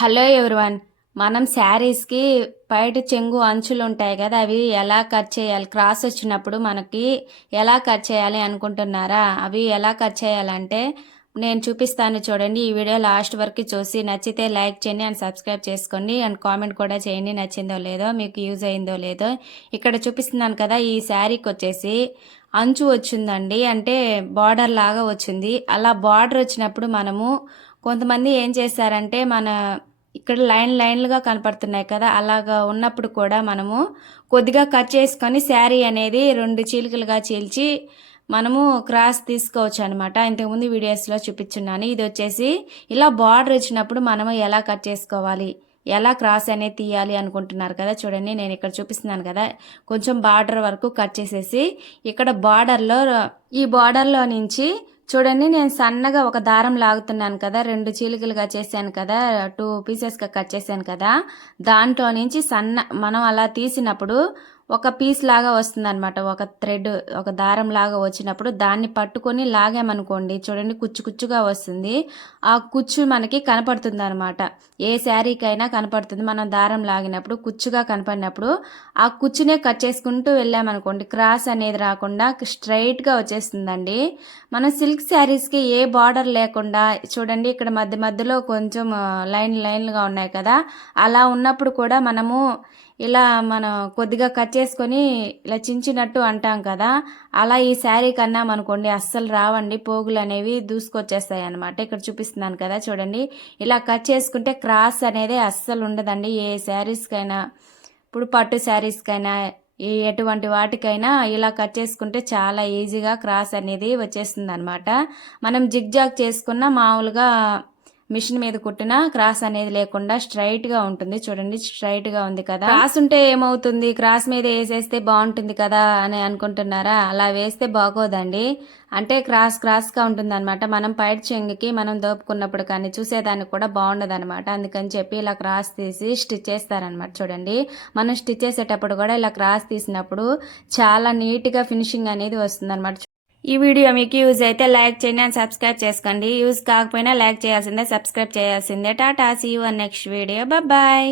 Hello everyone మనం శారీస్కి బయట చెంగు అంచులు ఉంటాయి కదా అవి ఎలా కట్ చేయాలి? క్రాస్ వచ్చినప్పుడు మనకి ఎలా కట్ చేయాలి అనుకుంటున్నారా? అవి ఎలా కట్ చేయాలంటే నేను చూపిస్తాను చూడండి. ఈ వీడియో లాస్ట్ వరకు చూసి నచ్చితే లైక్ చేయండి అండ్ సబ్స్క్రైబ్ చేసుకోండి. అండ్ కామెంట్ కూడా చేయండి నచ్చిందో లేదో మీకు యూజ్ అయిందో లేదో. ఇక్కడ చూపిస్తున్నాను కదా ఈ శారీకి వచ్చేసి అంచు వచ్చిందండి. అంటే బార్డర్ లాగా వచ్చింది. అలా బార్డర్ వచ్చినప్పుడు మనము కొంతమంది ఏం చేశారంటే మన ఇక్కడ లైన్ లైన్లుగా కనపడుతున్నాయి కదా అలాగా ఉన్నప్పుడు కూడా మనము కొద్దిగా కట్ చేసుకొని శారీ అనేది రెండు చీలికలుగా చీల్చి మనము క్రాస్ తీసుకోవచ్చు అనమాట ఇంతకుముందు వీడియోస్లో చూపించున్నాను. ఇది వచ్చేసి ఇలా బార్డర్ వచ్చినప్పుడు మనము ఎలా కట్ చేసుకోవాలి ఎలా క్రాస్ అనేది తీయాలి అనుకుంటున్నారు కదా చూడండి నేను ఇక్కడ చూపిస్తున్నాను కదా. కొంచెం బార్డర్ వరకు కట్ చేసేసి ఇక్కడ బార్డర్లో ఈ బార్డర్లో నుంచి చూడండి నేను సన్నగా ఒక దారం లాగుతున్నాను కదా రెండు చీలికలుగా చేశాను కదా టూ పీసెస్గా కట్ చేశాను కదా దాంట్లో నుంచి సన్న మనం అలా తీసినప్పుడు ఒక పీస్ లాగా వస్తుంది అనమాట ఒక థ్రెడ్ ఒక దారం లాగా వచ్చినప్పుడు దాన్ని పట్టుకొని లాగామనుకోండి చూడండి కుచ్చు కుచ్చుగా వస్తుంది. ఆ కుచ్చు మనకి కనపడుతుంది అనమాట ఏ శారీకైనా కనపడుతుంది. మనం దారం లాగినప్పుడు కుచ్చుగా కనపడినప్పుడు ఆ కుచ్చునే కట్ చేసుకుంటూ వెళ్ళామనుకోండి క్రాస్ అనేది రాకుండా స్ట్రైట్గా వచ్చేస్తుందండి. మనం సిల్క్ శారీస్కి ఏ బార్డర్ లేకుండా చూడండి ఇక్కడ మధ్య మధ్యలో కొంచెం లైన్ లైన్లుగా ఉన్నాయి కదా అలా ఉన్నప్పుడు కూడా మనము ఇలా మనం కొద్దిగా కట్ చేసుకొని ఇలా చించినట్టు అంటాం కదా అలా ఈ శారీ కన్నా అనుకోండి అస్సలు రావండి పోగులు అనేవి దూసుకొచ్చేస్తాయి అనమాట ఇక్కడ చూపిస్తున్నాను కదా చూడండి ఇలా కట్ చేసుకుంటే క్రాస్ అనేది అస్సలు ఉండదండి. ఏ శారీస్కైనా ఇప్పుడు పట్టు శారీస్కైనా ఈ ఎటువంటి వాటికైనా ఇలా కట్ చేసుకుంటే చాలా ఈజీగా క్రాస్ అనేది వచ్చేస్తుంది అనమాట మనం జిగ్జాగ్ చేసుకున్న మామూలుగా మిషన్ మీద కుట్టిన క్రాస్ అనేది లేకుండా స్ట్రైట్గా ఉంటుంది. చూడండి స్ట్రైట్గా ఉంది కదా. క్రాస్ ఉంటే ఏమవుతుంది? క్రాస్ మీద వేసేస్తే బాగుంటుంది కదా అని అనుకుంటున్నారా? అలా వేస్తే బాగోదండి. అంటే క్రాస్ క్రాస్గా ఉంటుంది అనమాట మనం పైట్ చెంగుకి మనం దోపుకున్నప్పుడు కానీ చూసేదానికి కూడా బాగుండదు అనమాట అందుకని చెప్పి ఇలా క్రాస్ తీసి స్టిచ్ చేస్తారనమాట చూడండి మనం స్టిచ్ చేసేటప్పుడు కూడా ఇలా క్రాస్ తీసినప్పుడు చాలా నీట్గా ఫినిషింగ్ అనేది వస్తుంది అనమాట ఈ వీడియో మీకు యూజ్ అయితే లైక్ చేయండి అండ్ సబ్స్క్రైబ్ చేసుకోండి. యూజ్ కాకపోయినా లైక్ చేయాల్సిందే సబ్స్క్రైబ్ చేయాల్సిందే. Tata see you next video bye